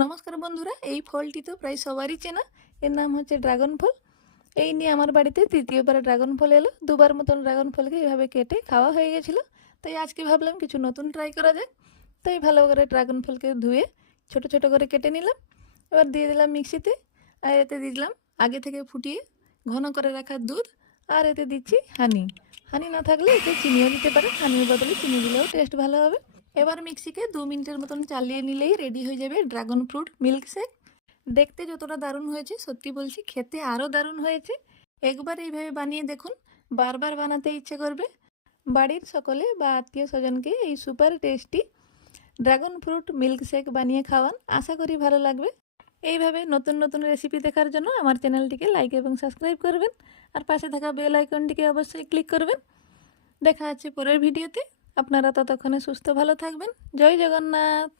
নমস্কার বন্ধুরা, এই ফলটি তো প্রায় সবারই চেনা। এর নাম হচ্ছে ড্রাগন ফল। এই নিয়ে আমার বাড়িতে তৃতীয়বার ড্রাগন ফল এলো। দুবার মতন ড্রাগন ফলকে এইভাবে কেটে খাওয়া হয়ে গেছিলো। তাই আজকে ভাবলাম কিছু নতুন ট্রাই করা যাক। তাই ভালো করে ড্রাগন ফলকে ধুয়ে ছোট ছোট করে কেটে নিলাম। এবার দিয়ে দিলাম মিক্সিতে। আর এতে দিলাম আগে থেকে ফুটিয়ে ঘন করে রাখা দুধ। আর এতে দিচ্ছি হানি। হানি না থাকলে এতে চিনিও দিতে পারে, হানির বদলে চিনি দিলেও টেস্ট ভালো হবে। এবার মিক্সিকে 2 মিনিটের মতন চালিয়ে নিলেই রেডি হয়ে যাবে ড্রাগন ফ্রুট মিল্ক শেক। দেখতে যতটা দারুণ হয়েছে, সত্যি বলছি খেতে আরও দারুণ হয়েছে। একবার এইভাবে বানিয়ে দেখুন, বারবার বানাতে ইচ্ছে করবে। বাড়ির সকলে বা আত্মীয় স্বজনকে এই super tasty dragon fruit milk shake বানিয়ে খাওয়ান, আশা করি ভালো লাগবে। এইভাবে নতুন নতুন রেসিপি দেখার জন্য আমার চ্যানেলটিকে লাইক এবং সাবস্ক্রাইব করবেন। আর পাশে থাকা বেল আইকনটিকে অবশ্যই ক্লিক করবেন। দেখা হচ্ছে পরের ভিডিওতে। আপনারা ততক্ষণে সুস্থ ভালো থাকবেন। জয় জগন্নাথ।